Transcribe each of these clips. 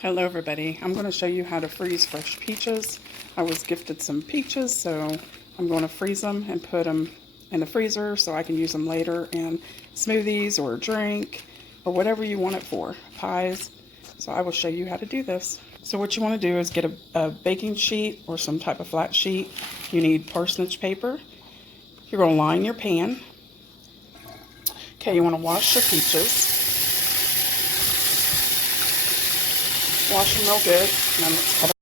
Hello everybody, I'm going to show you how to freeze fresh peaches. I was gifted some peaches, so I'm going to freeze them and put them in the freezer so I can use them later in smoothies or a drink or whatever you want it for, pies. So I will show you how to do this. So what you want to do is get a baking sheet or some type of flat sheet. You need parsnip paper. You're going to line your pan. Okay, you want to wash the peaches. Wash them real good, and then let's cut them.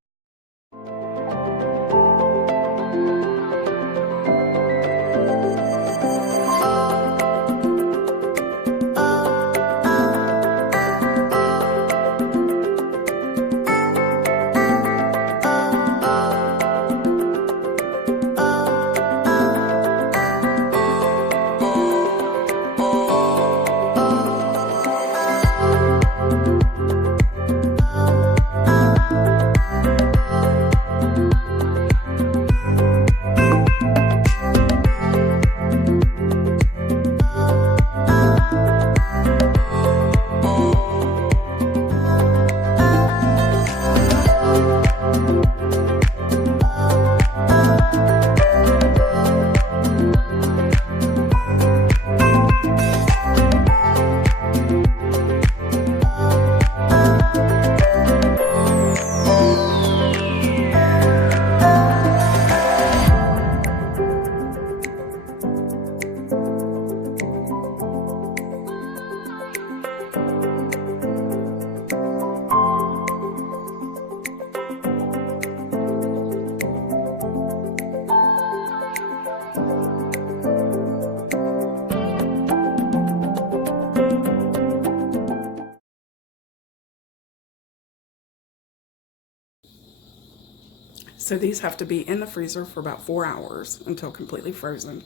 So these have to be in the freezer for about 4 hours until completely frozen.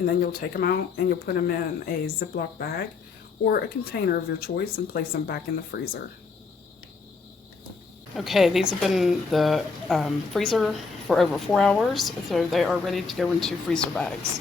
And then you'll take them out and you'll put them in a Ziploc bag or a container of your choice and place them back in the freezer. Okay, these have been in the freezer for over 4 hours, so they are ready to go into freezer bags.